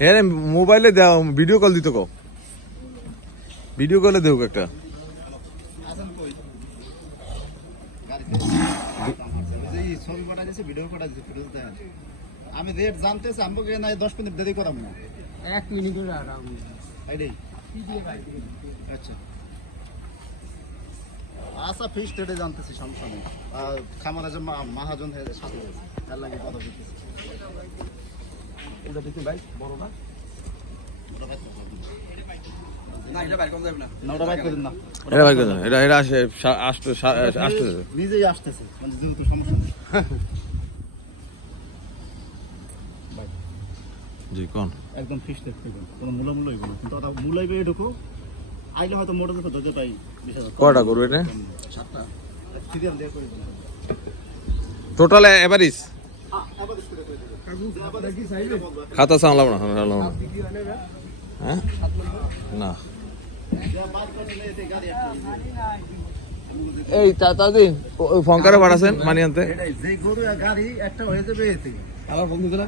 হ্যাঁ মোবাইলে দাও, ভিডিও কল দিতে কও, ভিডিও কলে দেও একটা। ছবি পাঠা দিয়েছে, ভিডিও পাঠা দিয়েছে, আমি রেট জানতেছি, আমাকে নাই 10 মিনিট দেরি করাম না, 1 মিনিট আচ্ছা আচ্ছা ফিক্সড রেটে জানতেছি, সমস্যা নেই। খামারে যে মহাজন সাথে গেছে তার লাগে কথা বলতেছি। এটা দেখুন ভাই, বড় না না, এটা বাইর কম যাবে না, না ওটা বাইর করেন না, এটা ভাই কথা, এটা আসে আসতে নিজেই আসতেছে, মানে যেহেতু সমস্যা নেই। জি কোন একদম ফিক্সড রেট করবেন, কোনো মূলামূল হইব না, কিন্তু ওটা মূলাইবে এটুকু আইলে হয়তো মোটর তো ধরতে পাই 20,000 কয়টা করবে এটা? 7টা সিরিয়াল দিয়ে করে দিন। টোটাল এভারেজ আবার করে দিন, আবার কি চাইবে খাতা সামলাম না, হ্যাঁ না এই তাদিন ফোন করে পাঠাছেন মানি আনতে, যে গরু আর গাড়ি একটা হয়ে যাবে এতে। আমার বন্ধুরা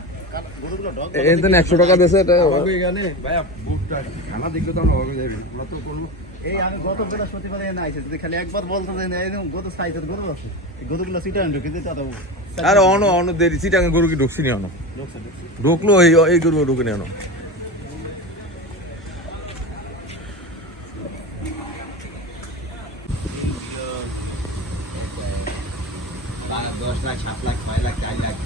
গরুগুলো ডগ এখানে 100 টাকা দিয়েছে, এটা এখানে ভাইয়া বুটটা খানা দেখলে তো আমরা হবে যাবে, আমরা তো কোনো এই আমি গত বৃহস্পতিবার এনে আইছে, যদি খালি একবার বলতো যে এরকম গরু সাইজের গরু আছে, এই গরুগুলো সিটা ঢুকে দিতে তো আর অন দেরি চিটাঙ্গে গরু কি ঢুকছি নি, ঢুকলো এই গরু ঢুকে নি। $10 লাখ 7 লাখ 6 লাখ 4 লাখ